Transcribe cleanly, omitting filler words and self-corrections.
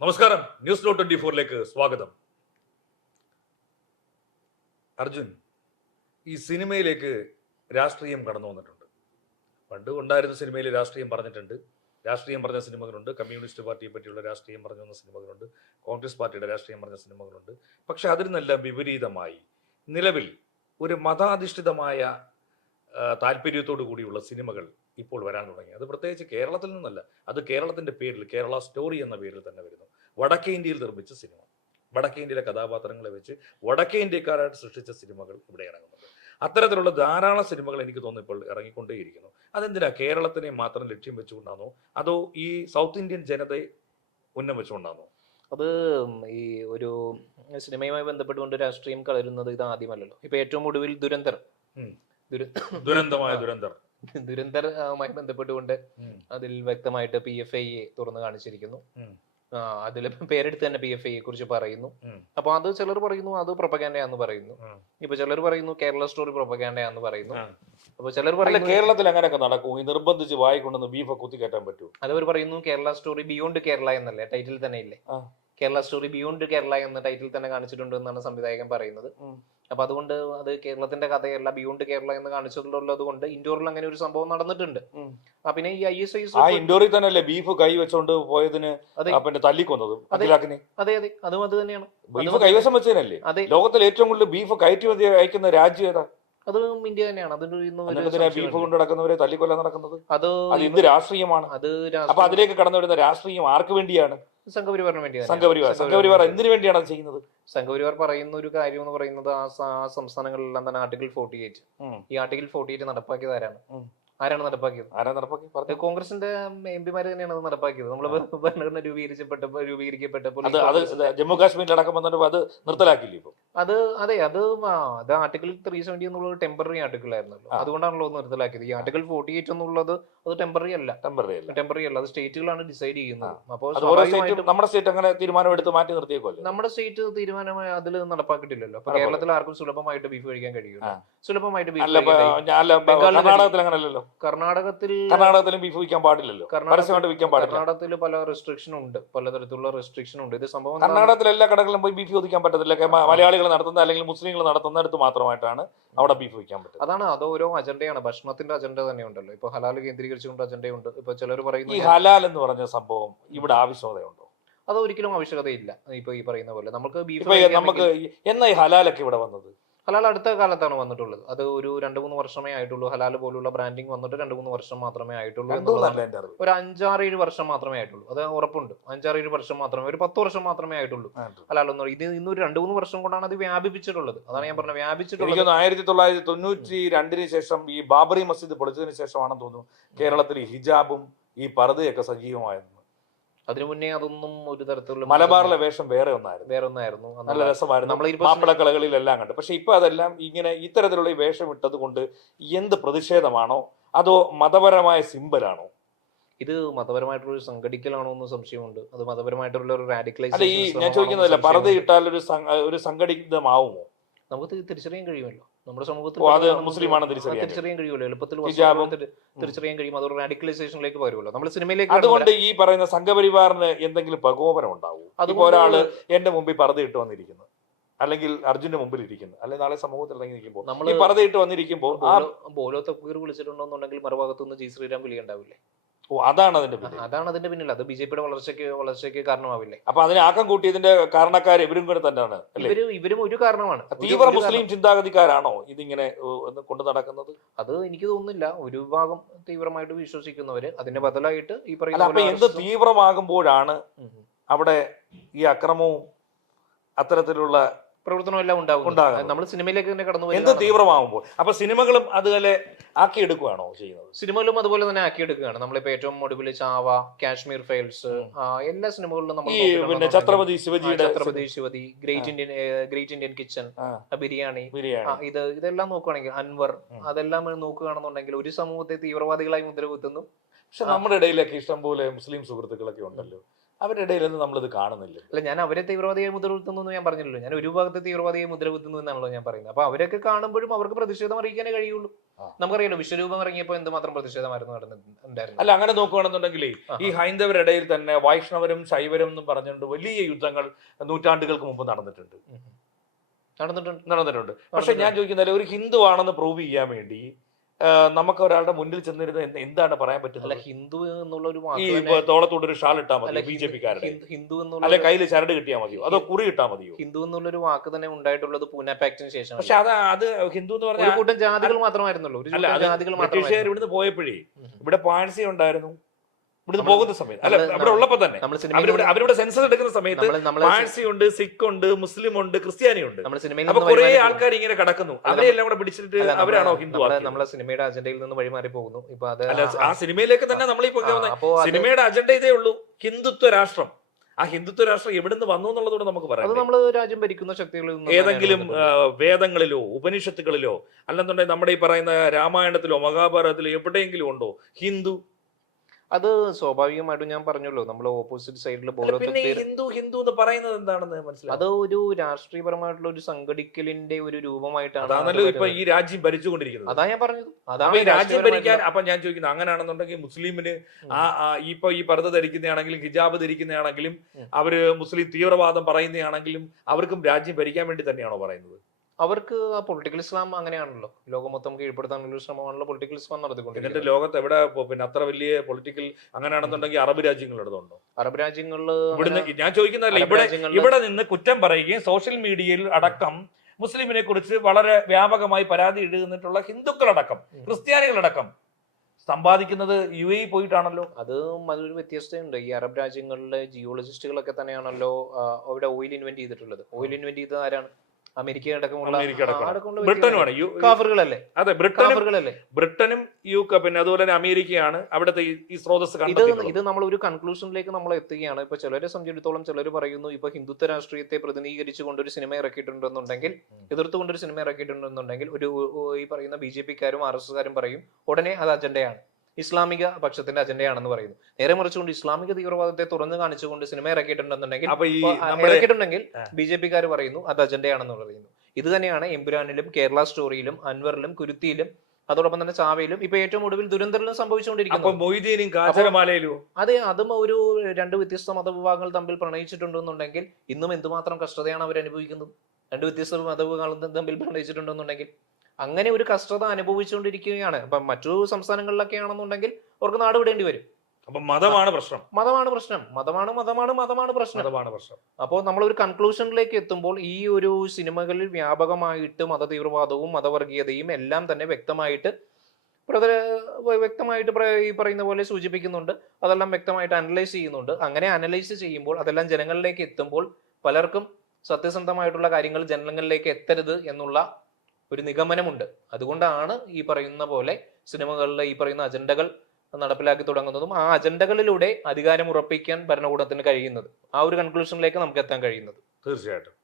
നമസ്കാരം, news law 24ലേക്ക് സ്വാഗതം. അർജുൻ, ഈ സിനിമയിലേക്ക് രാഷ്ട്രീയം കടന്നു വന്നിട്ടുണ്ട്. പണ്ട് ഉണ്ടായിരുന്ന സിനിമയിൽ രാഷ്ട്രീയം പറഞ്ഞിട്ടുണ്ട്. രാഷ്ട്രീയം പറഞ്ഞ സിനിമകളുണ്ട്, കമ്മ്യൂണിസ്റ്റ് പാർട്ടിയെ പറ്റിയുള്ള രാഷ്ട്രീയം പറഞ്ഞു വന്ന സിനിമകളുണ്ട്, കോൺഗ്രസ് പാർട്ടിയുടെ രാഷ്ട്രീയം പറഞ്ഞ സിനിമകളുണ്ട്. പക്ഷെ അതിൽ നിന്നെല്ലാം വിപരീതമായി നിലവിൽ ഒരു മതാധിഷ്ഠിതമായ താല്പര്യത്തോടു കൂടിയുള്ള സിനിമകൾ ഇപ്പോൾ വരാൻ തുടങ്ങി. അത് പ്രത്യേകിച്ച് കേരളത്തിൽ നിന്നല്ല, അത് കേരളത്തിന്റെ പേരിൽ, കേരള സ്റ്റോറി എന്ന പേരിൽ തന്നെ വരുന്നു. വടക്കേ ഇന്ത്യയിൽ നിർമ്മിച്ച സിനിമ, വടക്കേ ഇന്ത്യയിലെ കഥാപാത്രങ്ങളെ വെച്ച് വടക്കേ ഇന്ത്യക്കാരായിട്ട് സൃഷ്ടിച്ച സിനിമകൾ ഇവിടെ ഇറങ്ങുന്നുണ്ട്. അത്തരത്തിലുള്ള ധാരാളം സിനിമകൾ എനിക്ക് തോന്നുന്നു ഇപ്പോൾ ഇറങ്ങിക്കൊണ്ടേയിരിക്കുന്നു. അതെന്തിനാ, കേരളത്തിനെ മാത്രം ലക്ഷ്യം വെച്ചുകൊണ്ടാണോ അതോ ഈ സൗത്ത് ഇന്ത്യൻ ജനതയെ ഉന്നം വെച്ചുകൊണ്ടാണോ? അത് ഈ ഒരു സിനിമയുമായി ബന്ധപ്പെട്ടുകൊണ്ട് രാഷ്ട്രീയം കളരുന്നത് ഇത് ആദ്യമല്ലല്ലോ. ഇപ്പൊ ഏറ്റവും ഒടുവിൽ ദുരന്തമായ ദുരന്തർ ദുരന്തറുമായി ബന്ധപ്പെട്ടുകൊണ്ട് അതിൽ വ്യക്തമായിട്ട് PFI തുറന്നു കാണിച്ചിരിക്കുന്നു. അതിൽ പേരെടുത്ത് തന്നെ PFI കുറിച്ച് പറയുന്നു. അപ്പൊ അത് ചിലർ പറയുന്നു അത് പ്രൊപ്പഗാൻഡയാന്ന് പറയുന്നു. ഇപ്പൊ ചിലർ പറയുന്നു കേരള സ്റ്റോറി പ്രൊപ്പഗാൻഡയാന്ന് പറയുന്നു. അപ്പൊ ചിലർ പറയുന്നു കേരളത്തിൽ അങ്ങനെയൊക്കെ നടക്കും, ഈ നിർബന്ധിച്ച് വായിക്കൊണ്ടെന്ന് ബീഫ് കുത്തി കയറ്റാൻ പറ്റൂ. അതവർ പറയുന്നു കേരള സ്റ്റോറി ബിയോണ്ട് കേരള എന്നല്ലേ ടൈറ്റിൽ തന്നെ ഇല്ലേ, കേരള സ്റ്റോറി ബിയോണ്ട് കേരള എന്ന ടൈറ്റിൽ തന്നെ കാണിച്ചിട്ടുണ്ട് എന്നാണ് സംവിധായകൻ പറയുന്നത്. അപ്പൊ അതുകൊണ്ട് അത് കേരളത്തിന്റെ കഥയല്ല, ബിയോണ്ട് കേരള എന്ന് കാണിച്ചിട്ടുള്ളത് കൊണ്ട് ഇൻഡോറിൽ അങ്ങനെ ഒരു സംഭവം നടന്നിട്ടുണ്ട്. പിന്നെ ഈ ISI ഇൻഡോറിൽ തന്നെ ബീഫ് കൈ വെച്ചോണ്ട് പോയതിന് പിന്നെ തല്ലിക്കൊന്നത്. അതെ അതെ, അതും അത് തന്നെയാണ്. ബീഫ് കൈവശം വെച്ചതിനല്ലേ. ലോകത്തിൽ ഏറ്റവും കൂടുതൽ ബീഫ് കയറ്റുമതി അയക്കുന്ന രാജ്യം ഏതാ? അത് ഇന്ത്യ തന്നെയാണ്. ബീഫ് കൊണ്ട് നടക്കുന്നവരെ തല്ലിക്കൊല്ലാൻ നടക്കുന്നത് അത് എന്ത് രാഷ്ട്രീയമാണ്? അപ്പൊ അതിലേക്ക് കടന്നു വരുന്ന രാഷ്ട്രീയം ആർക്ക് വേണ്ടിയാണ്? സംഘപരിവാറിന് വേണ്ടിയാണ്. സംഘപരിവാർ എന്തിനു വേണ്ടിയാണ് അത് ചെയ്യുന്നത്? സംഘപരിവാർ പറയുന്ന ഒരു കാര്യം എന്ന് പറയുന്നത് ആ സംസ്ഥാനങ്ങളിലെല്ലാം തന്നെ ആർട്ടിക്കിൾ 48, ഈ ആർട്ടിക്കിൾ 48 നടപ്പാക്കിയത് ആരാണ് നടപ്പാക്കിയത്? കോൺഗ്രസിന്റെ MP-മാര് തന്നെയാണ് അത് നടപ്പാക്കിയത്. നമ്മൾ ഭരണഘടന രൂപീകരിക്കപ്പെട്ടപ്പോൾ ജമ്മു കാശ്മീരിൽ അടക്കം വന്നിട്ട് അത് നിർത്തലാക്കില്ല ഇപ്പൊ. അത് ആർട്ടിക്കിൾ 370 എന്നുള്ളത് ടെമ്പററി ആർട്ടിക്കിൾ ആയിരുന്നല്ലോ, അതുകൊണ്ടാണല്ലോ നിർത്തലാക്കിയത്. ഈ ആർട്ടിക്കിൾ 48 എന്നുള്ളത് അത് ടെമ്പററി അല്ല, അത് സ്റ്റേറ്റുകളാണ് ഡിസൈഡ് ചെയ്യുന്നത്. അപ്പോൾ നമ്മുടെ സ്റ്റേറ്റ് അങ്ങനെ തീരുമാനമെടുത്ത് മാറ്റി നിർത്തിയേക്കല്ലോ. നമ്മുടെ സ്റ്റേറ്റ് തീരുമാനമായി അതിൽ നടപ്പാക്കിയിട്ടില്ലല്ലോ. അപ്പൊ കേരളത്തിൽ ആർക്കും സുലഭമായിട്ട് ബീഫ് കഴിക്കാൻ കഴിയില്ല. സുലഭമായിട്ട് കർണാടകത്തിൽ അങ്ങനെയല്ലോ. കർണാടകത്തിലും ബീഫ് വിൽക്കാൻ പാടില്ലല്ലോ, കർണാടകത്തിൽ പല റെസ്ട്രിക്ഷൻ ഉണ്ട്, പലതരത്തിലുള്ള റെസ്ട്രിക്ഷൻ ഉണ്ട്. ഇത് സംഭവം കർണാടകത്തിൽ എല്ലാ കടകളിലും പോയി ബീഫ് ചോദിക്കാൻ പറ്റത്തില്ല. മലയാളികൾ നടത്തുന്ന അല്ലെങ്കിൽ മുസ്ലിങ്ങൾ നടത്തുന്നിടത്ത് മാത്രമായിട്ടാണ് അവിടെ ബീഫ് വിൽക്കാൻ പറ്റും. അതാണ്, അത് ഓരോ അജണ്ടയാണ്. ഭക്ഷണത്തിന്റെ അജണ്ട തന്നെ ഉണ്ടല്ലോ. ഇപ്പൊ ഹലാൽ കേന്ദ്രീകരിച്ചുകൊണ്ട് അജണ്ടയുണ്ട്. ഇപ്പൊ ചിലർ പറയുന്നു ഈ ഹലാൽ എന്ന് പറഞ്ഞ സംഭവം ഇവിടെ ആവശ്യകതയുണ്ടോ? അത് ഒരിക്കലും ആവശ്യകതയില്ല. ഇപ്പൊ ഈ പറയുന്ന പോലെ നമുക്ക് എന്നാ ഈ ഹലാലൊക്കെ ഇവിടെ വന്നത്? ഹലാൽ അടുത്ത കാലത്താണ് വന്നിട്ടുള്ളത്. അത് ഒരു 2-3 വർഷമേ ആയിട്ടുള്ളൂ. ഹലാൽ പോലുള്ള ബ്രാൻഡിങ് വന്നിട്ട് 2-3 വർഷം മാത്രമേ ആയിട്ടുള്ളൂ. ഒരു 5-6 വർഷം മാത്രമേ ആയിട്ടുള്ളൂ. അത് ഉറപ്പുണ്ട്. 5-6 വർഷം മാത്രമേ, ഒരു 10 വർഷം മാത്രമേ ആയിട്ടുള്ളൂ ഹലാൽ ഒന്നും. ഇത് ഇന്നൊരു 2-3 വർഷം കൊണ്ടാണ് അത് വ്യാപിപ്പിച്ചിട്ടുള്ളത്. അതാണ് ഞാൻ പറഞ്ഞത്, വ്യാപിച്ചിട്ടുള്ളത്. 1992 ശേഷം ഈ ബാബറി മസ്ജിദ് പൊളിച്ചതിന് ശേഷമാണെന്ന് തോന്നുന്നു കേരളത്തിൽ ഹിജാബും ഈ പർദ്ദയൊക്കെ സജീവമായിരുന്നു. അതിനു മുന്നേ അതൊന്നും ഒരു തരത്തിലുള്ള മലബാറിലെ വേഷം വേറെ ഒന്നായിരുന്നു. നല്ല രസമായിരുന്നു, മാപ്പിളക്കളകളിലെല്ലാം കണ്ടു. പക്ഷെ ഇപ്പൊ അതെല്ലാം ഇങ്ങനെ ഇത്തരത്തിലുള്ള ഈ വേഷം ഇട്ടത് കൊണ്ട് എന്ത് പ്രതിഷേധമാണോ അതോ മതപരമായ സിമ്പലാണോ? ഇത് മതപരമായിട്ടുള്ള സംഘടിക്കലാണോ എന്ന് സംശയമുണ്ട്. അത് മതപരമായിട്ടുള്ള ഒരു റാഡിക്കലൈസേഷൻ. ഞാൻ ചോദിക്കുന്നതല്ല, പർദ്ദ ഇട്ടാൽ ഒരു സംഘടിതമാവുമോ? നമുക്ക് തിരിച്ചറിയാൻ കഴിയുമല്ലോ നമ്മുടെ സമൂഹത്തിൽ തിരിച്ചറിയാൻ കഴിയുമല്ലോ, എളുപ്പത്തിൽ തിരിച്ചറിയാൻ കഴിയും. അതൊരു റാഡിക്കലൈസേഷനിലേക്ക് വരുമല്ലോ നമ്മൾ സിനിമയിലേക്ക്. അതുകൊണ്ട് ഈ പറയുന്ന സംഘപരിവാറിന് എന്തെങ്കിലും പ്രകോപനം ഉണ്ടാവും? അതുപോലെ ഒരാള് എന്റെ മുമ്പിൽ പർദ്ദ ഇട്ട് വന്നിരിക്കുന്നു, അല്ലെങ്കിൽ അർജുന്റെ മുമ്പിൽ ഇരിക്കുന്നു, അല്ലെങ്കിൽ നാളെ സമൂഹത്തിൽ ഇറങ്ങി നിൽക്കുമ്പോൾ നമ്മൾ പർദ്ദ ഇട്ട് വന്നിരിക്കുമ്പോൾ ബോലോ തക്വീർ വിളിച്ചിട്ടുണ്ടോന്നുണ്ടെങ്കിൽ മറുഭാഗത്തുനിന്ന് ജി ശ്രീരാം വിളി ഉണ്ടാവില്ലേ? അതാണ് അതിന്റെ പിന്നിൽ. അത് BJP-യുടെ വളർച്ചയ്ക്ക് കാരണമാവില്ലേ? അപ്പൊ അതിനെ ആക്കം കൂട്ടിയതിന്റെ കാരണക്കാർ ഇവരും കൂടെ തന്നെയാണ്. ഇവരും ഒരു കാരണമാണ്. തീവ്ര മുസ്ലിം ചിന്താഗതിക്കാരാണോ ഇതിങ്ങനെ കൊണ്ടു നടക്കുന്നത്? അത് എനിക്ക് തോന്നുന്നില്ല. ഒരു വിഭാഗം തീവ്രമായിട്ട് വിശ്വസിക്കുന്നവര് അതിന്റെ ബദലായിട്ട് ഈ പറയുന്ന അപ്പൊ എന്ത് തീവ്രമാകുമ്പോഴാണ് അവിടെ ഈ അക്രമവും അത്തരത്തിലുള്ള പ്രവർത്തനം എല്ലാം ഉണ്ടാകും. നമ്മൾ സിനിമയിലേക്ക് തന്നെ കടന്നു എന്ത് തീവ്രമാകുമ്പോൾ അപ്പൊ സിനിമകളും അതുപോലെ ആക്കിയെടുക്കുകയാണോ ചെയ്യുന്നത്? സിനിമകളും അതുപോലെ തന്നെ ആക്കിയെടുക്കുകയാണ്. നമ്മളിപ്പോ ഏറ്റവും ഒടുവിൽ ചാവ, കാശ്മീർ ഫയൽസ്, എല്ലാ സിനിമകളിലും നമ്മൾ Chhatrapati Shivaji, great Indian kitchen, biryani, ഇതെല്ലാം നോക്കുകയാണെങ്കിൽ അൻവർ, അതെല്ലാം നോക്കുകയാണെന്നുണ്ടെങ്കിൽ ഒരു സമൂഹത്തെ തീവ്രവാദികളായി മുദ്രകുത്തുന്നു, പക്ഷെ നമ്മുടെ ഇടയിലൊക്കെ ഇഷ്ടംപോലെ മുസ്ലിം സുഹൃത്തുക്കളൊക്കെ ഉണ്ടല്ലോ, അവരുടെ ഇടയിലൊന്നും നമ്മളിത് കാണുന്നില്ല. അല്ല, ഞാൻ അവരെ തീവ്രവാദിയെ മുദ്രകുത്തുന്നു എന്ന് ഞാൻ പറഞ്ഞില്ലല്ലോ. ഞാൻ ഒരു ഭാഗത്തെ തീവ്രവാദിയെ മുദ്രകുത്തുന്നു എന്നാണല്ലോ ഞാൻ പറയുന്നത്. അപ്പൊ അവരൊക്കെ കാണുമ്പോഴും അവർക്ക് പ്രതിഷേധം അറിയിക്കാനേ കഴിയുള്ളൂ. നമുക്കറിയാലോ വിശ്വരൂപം ഇറങ്ങിയപ്പോൾ എന്തുമാത്രം പ്രതിഷേധമായിരുന്നു ഉണ്ടായിരുന്നു. അല്ല, അങ്ങനെ നോക്കുകയാണെന്നുണ്ടെങ്കിൽ ഈ ഹൈന്ദവരുടെ ഇടയിൽ തന്നെ വൈഷ്ണവരും ശൈവരും എന്നും പറഞ്ഞുകൊണ്ട് വലിയ യുദ്ധങ്ങൾ നൂറ്റാണ്ടുകൾക്ക് മുമ്പ് നടന്നിട്ടുണ്ട്. പക്ഷെ ഞാൻ ചോദിക്കുന്നത്, ഒരു ഹിന്ദു ആണെന്ന് പ്രൂവ് ചെയ്യാൻ വേണ്ടി നമുക്ക് ഒരാളുടെ മുന്നിൽ ചെന്നിരുന്ന് എന്താണ് പറയാൻ പറ്റുന്നത്? ഹിന്ദു എന്നുള്ള ഒരു ഈ തോളത്തോട് ഒരു ഷാൾ ഇട്ടാൽ മതി ബി ജെ പിക്കാരുടെ, ഹിന്ദു അല്ലെ കയ്യിൽ ചരട് കിട്ടിയാൽ മതിയോ, അതോ കുറി ഇട്ടാൽ മതിയോ? ഹിന്ദു എന്നുള്ളൊരു വാക്ക് തന്നെ ഉണ്ടായിട്ടുള്ളത് പൂനെ പാക്ടിന് ശേഷം. പക്ഷെ അത് ഹിന്ദു എന്ന് പറഞ്ഞാൽ ഒരു കൂട്ടം ജാതികൾ മാത്രമായിരുന്നുള്ളൂ. ബ്രിട്ടീഷുകാർ ഇവിടുന്ന് പോയപ്പോഴേ ഇവിടെ പാഴ്സി ഉണ്ടായിരുന്നു. ഇവിടുന്ന് പോകുന്ന സമയത്ത്, അല്ല അവിടെ ഉള്ളപ്പോ തന്നെ അവരിവിടെ സെൻസസ് എടുക്കുന്ന സമയത്ത് പാഴ്സി ഉണ്ട്, സിഖ് ഉണ്ട്, മുസ്ലിം ഉണ്ട്, ക്രിസ്ത്യാനി ഉണ്ട്. അപ്പൊ കുറെ ആൾക്കാർ ഇങ്ങനെ കിടക്കുന്നു. അവരെല്ലാം കൂടെ പിടിച്ചിട്ട് അവരാണോ ഹിന്ദു? നമ്മളെ സിനിമയുടെ അജണ്ടയിൽ നിന്ന് വഴിമാറി പോകുന്നു. ഇപ്പൊ അത് ആ സിനിമയിലേക്ക് തന്നെ നമ്മൾ ഈ സിനിമയുടെ അജണ്ട ഇതേ ഉള്ളൂ, ഹിന്ദുത്വ രാഷ്ട്രം. ആ ഹിന്ദുത്വ രാഷ്ട്രം എവിടുന്ന് വന്നു എന്നുള്ളതോടെ നമുക്ക് പറയാം. അത് നമ്മൾ രാജ്യം ഭരിക്കുന്ന ശക്തികളിൽ ഏതെങ്കിലും വേദങ്ങളിലോ ഉപനിഷത്തുകളിലോ അല്ലെന്നുണ്ടെങ്കിൽ നമ്മുടെ ഈ പറയുന്ന രാമായണത്തിലോ മഹാഭാരതത്തിലോ എവിടെയെങ്കിലും ഉണ്ടോ ഹിന്ദു? അത് സ്വാഭാവികമായിട്ടും ഞാൻ പറഞ്ഞല്ലോ, നമ്മൾ ഓപ്പോസിറ്റ് സൈഡിൽ ഹിന്ദു എന്ന് പറയുന്നത് എന്താണെന്ന് മനസ്സിലായി. അത് ഒരു രാഷ്ട്രീയപരമായിട്ടുള്ള ഒരു സംഘടിക്കലിന്റെ ഒരു രൂപമായിട്ടാണ്. അതാണല്ലോ ഇപ്പൊ ഈ രാജ്യം ഭരിച്ചുകൊണ്ടിരിക്കുന്നത്. അതാ ഞാൻ പറഞ്ഞത്. അതാണ് രാജ്യം ഭരിക്കാൻ. അപ്പൊ ഞാൻ ചോദിക്കുന്നത്, അങ്ങനെയാണെന്നുണ്ടെങ്കിൽ മുസ്ലിമിന് ഇപ്പൊ ഈ പർദ്ദ ധരിക്കുന്നതാണെങ്കിലും ഹിജാബ് ധരിക്കുന്നതാണെങ്കിലും അവര് മുസ്ലിം തീവ്രവാദം പറയുന്നതാണെങ്കിലും അവർക്കും രാജ്യം ഭരിക്കാൻ വേണ്ടി തന്നെയാണോ പറയുന്നത്? അവർക്ക് ആ പൊളിറ്റിക്കൽ ഇസ്ലാം അങ്ങനെയാണല്ലോ, ലോകം മൊത്തം കീഴ്പ്പെടുത്താനുള്ള ശ്രമമാണല്ലോ പൊളിറ്റിക്കൽ ഇസ്ലാം നടത്തിക്കൊണ്ടിരിക്കുന്നത്. എന്നിട്ട് ലോകത്ത് എവിടെ പിന്നെ അത്ര വലിയ പൊളിറ്റിക്കൽ അങ്ങനെയാണെന്നുണ്ടെങ്കിൽ അറബ് രാജ്യങ്ങളിടത്തുണ്ടോ? അറബ് രാജ്യങ്ങളിൽ ഇവിടുന്ന് ഞാൻ ചോദിക്കുന്നതല്ല, ഇവിടെ നിന്ന് കുറ്റം പറയുകയും സോഷ്യൽ മീഡിയയിൽ അടക്കം മുസ്ലിമിനെ കുറിച്ച് വളരെ വ്യാപകമായി പരാതി എഴുതുന്നിട്ടുള്ള ഹിന്ദുക്കളടക്കം ക്രിസ്ത്യാനികളടക്കം സമ്പാദിക്കുന്നത് UAE പോയിട്ടാണല്ലോ. അത് അതൊരു വ്യത്യസ്തമുണ്ട്. ഈ അറബ് രാജ്യങ്ങളിലെ ജിയോളജിസ്റ്റുകളൊക്കെ തന്നെയാണല്ലോ അവിടെ ഓയിൽ ഇൻവെന്റ് ചെയ്തിട്ടുള്ളത്. ഓയിൽ ഇൻവെന്റ് ചെയ്തത് ആരാണ്? അമേരിക്ക അടക്കമുള്ള ബ്രിട്ടനുമാണ്. കാഫറുകളല്ലേ? അതെ, ബ്രിട്ടനും പിന്നെ അതുപോലെ തന്നെ അമേരിക്കയാണ് അവിടുത്തെ ഈ സ്രോതസ്. ഇത് നമ്മൾ ഒരു കൺക്ലൂഷനിലേക്ക് നമ്മൾ എത്തുകയാണ്. ഇപ്പൊ ചിലരെ സംബന്ധിച്ചിടത്തോളം ചിലർ പറയുന്നു, ഇപ്പൊ ഹിന്ദുത്വ രാഷ്ട്രീയത്തെ പ്രതിനിധീകരിച്ചുകൊണ്ട് ഒരു സിനിമ ഇറക്കിയിട്ടുണ്ടെന്നുണ്ടെങ്കിൽ, എതിർത്തുകൊണ്ടൊരു സിനിമ ഇറക്കിയിട്ടുണ്ടെന്നുണ്ടെങ്കിൽ ഒരു ഈ പറയുന്ന BJP-ക്കാരും RSS-കാരും പറയും ഉടനെ അത് അജണ്ടയാണ്, ഇസ്ലാമിക പക്ഷത്തിന്റെ അജണ്ടയാണെന്ന് പറയുന്നു. നേരെ മറിച്ചുകൊണ്ട് ഇസ്ലാമിക തീവ്രവാദത്തെ തുറന്നു കാണിച്ചുകൊണ്ട് സിനിമ ഇറക്കിയിട്ടുണ്ടെന്നുണ്ടെങ്കിൽ BJP-ക്കാർ പറയുന്നു അത് അജണ്ടയാണെന്ന് പറയുന്നു. ഇത് തന്നെയാണ് എമ്പുരാനിലും കേരള സ്റ്റോറിയിലും അൻവറിലും കുരുത്തിയിലും അതോടൊപ്പം തന്നെ ചാവയിലും ഇപ്പൊ ഏറ്റവും ഒടുവിൽ ദുരന്തറിലും സംഭവിച്ചുകൊണ്ടിരിക്കുന്നു. അതെ, അതും ഒരു രണ്ട് വ്യത്യസ്ത മതവിഭാഗങ്ങൾ തമ്മിൽ പ്രണയിച്ചിട്ടുണ്ടെന്നുണ്ടെങ്കിൽ ഇന്നും എന്തുമാത്രം കഷ്ടതയാണ് അവർ അനുഭവിക്കുന്നത്. രണ്ട് വ്യത്യസ്ത മതവിഭാഗങ്ങൾ തമ്മിൽ പ്രണയിച്ചിട്ടുണ്ടെന്നുണ്ടെങ്കിൽ അങ്ങനെ ഒരു കഷ്ടത അനുഭവിച്ചുകൊണ്ടിരിക്കുകയാണ്. അപ്പൊ മറ്റു സംസ്ഥാനങ്ങളിലൊക്കെ ആണെന്നുണ്ടെങ്കിൽ അവർക്ക് നാട് വിടേണ്ടി വരും. അപ്പൊ മതമാണ് പ്രശ്നം. അപ്പോൾ നമ്മൾ ഒരു കൺക്ലൂഷനിലേക്ക് എത്തുമ്പോൾ ഈ ഒരു സിനിമകളിൽ വ്യാപകമായിട്ട് മതതീവ്രവാദവും മതവർഗീയതയും എല്ലാം തന്നെ വ്യക്തമായിട്ട് ഈ പറയുന്ന പോലെ സൂചിപ്പിക്കുന്നുണ്ട്. അതെല്ലാം വ്യക്തമായിട്ട് അനലൈസ് ചെയ്യുന്നുണ്ട്. അങ്ങനെ അനലൈസ് ചെയ്യുമ്പോൾ അതെല്ലാം ജനങ്ങളിലേക്ക് എത്തുമ്പോൾ പലർക്കും സത്യസന്ധമായിട്ടുള്ള കാര്യങ്ങൾ ജനങ്ങളിലേക്ക് എത്തരുത് എന്നുള്ള ഒരു നിഗമനമുണ്ട്. അതുകൊണ്ടാണ് ഈ പറയുന്ന പോലെ സിനിമകളിലെ ഈ പറയുന്ന അജണ്ടകൾ നടപ്പിലാക്കി തുടങ്ങുന്നതും ആ അജണ്ടകളിലൂടെ അധികാരം ഉറപ്പിക്കാൻ ഭരണകൂടത്തിന് കഴിയുന്നത്. ആ ഒരു കൺക്ലൂഷനിലേക്ക് നമുക്ക് എത്താൻ കഴിയുന്നത്. തീർച്ചയായിട്ടും.